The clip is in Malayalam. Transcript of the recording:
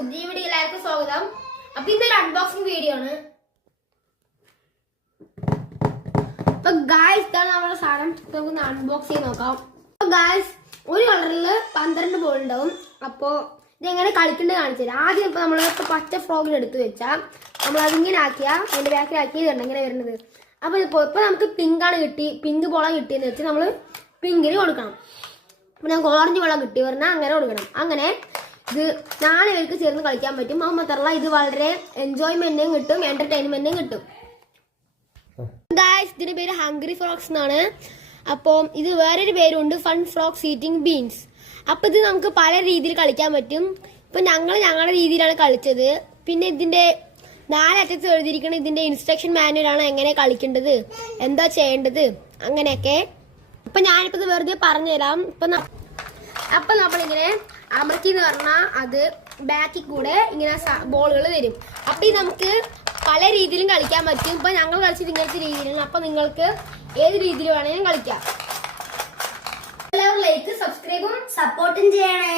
പുതിയ വീഡിയോയിലേക്ക് സ്വാഗതം. അപ്പൊ ഇതൊരു അൺബോക്സിംഗ് വീഡിയോ ആണ്. അപ്പൊ ഗായ്സ് ഇതാണ് നമ്മുടെ സാധനം. നമുക്ക് അൺബോക്സ് ചെയ്ത് നോക്കാം. അപ്പൊ ഗായ്സ് ഒരു കളറില് 12 ബോൾ ഉണ്ടാവും. അപ്പൊ ഇതെങ്ങനെ കളിക്കേണ്ടത് കാണിച്ചു തരാം. ആദ്യം ഇപ്പൊ നമ്മൾ പച്ച ഫ്രോഗിൽ എടുത്തു വെച്ചാൽ നമ്മൾ അതിങ്ങനെ ആക്കിയാ അതിന്റെ ബാക്കിലാക്കിയതുണ്ട് ഇങ്ങനെ വരുന്നത്. അപ്പൊ ഇപ്പൊ നമുക്ക് പിങ്ക് ബോളാണ് കിട്ടിയെന്ന് വെച്ചാൽ നമ്മള് പിങ്കിന് കൊടുക്കണം. അപ്പൊ നമുക്ക് ഓറഞ്ച് ബോളാണ് കിട്ടി പറഞ്ഞാൽ അങ്ങനെ കൊടുക്കണം. അങ്ങനെ ഇത് 4 പേർക്ക് ചേർന്ന് കളിക്കാൻ പറ്റും. അത് മാത്രമല്ല ഇത് വളരെ എൻജോയ്മെന്റും കിട്ടും, എന്റർടൈൻമെന്റും കിട്ടും. ഗായ്സ് ഇതിന്റെ പേര് ഹംഗ്രി ഫ്രോക്സ് എന്നാണ്. അപ്പോൾ ഇത് വേറൊരു പേരുണ്ട്, ഫൺ ഫ്രോക്സ് ഈറ്റിംഗ് ബീൻസ്. അപ്പൊ ഇത് നമുക്ക് പല രീതിയിൽ കളിക്കാൻ പറ്റും. ഇപ്പൊ ഞങ്ങളുടെ രീതിയിലാണ് കളിച്ചത്. പിന്നെ ഇതിന്റെ 4 അറ്റത്ത് എഴുതിയിരിക്കുന്ന ഇതിന്റെ ഇൻസ്ട്രക്ഷൻ മാനുവലാണ് എങ്ങനെ കളിക്കേണ്ടത്, എന്താ ചെയ്യേണ്ടത്, അങ്ങനെയൊക്കെ. ഇപ്പൊ ഞാനിപ്പോ ഇത് വെറുതെ പറഞ്ഞുതരാം. അപ്പൊ നമ്മളിങ്ങനെ അമർത്തി എന്ന് പറഞ്ഞാൽ അത് ബാക്കിൽ കൂടെ ഇങ്ങനെ ബോളുകൾ വരും. അപ്പൊ ഇത് നമുക്ക് പല രീതിയിലും കളിക്കാൻ പറ്റും. ഇപ്പൊ ഞങ്ങൾ കളിച്ചത് ഇങ്ങനത്തെ രീതിയിലാണ്. അപ്പൊ നിങ്ങൾക്ക് ഏത് രീതിയിൽ വേണമെങ്കിലും കളിക്കാം. എല്ലാവരും ലൈക്ക് സബ്സ്ക്രൈബും സപ്പോർട്ടും ചെയ്യണേ.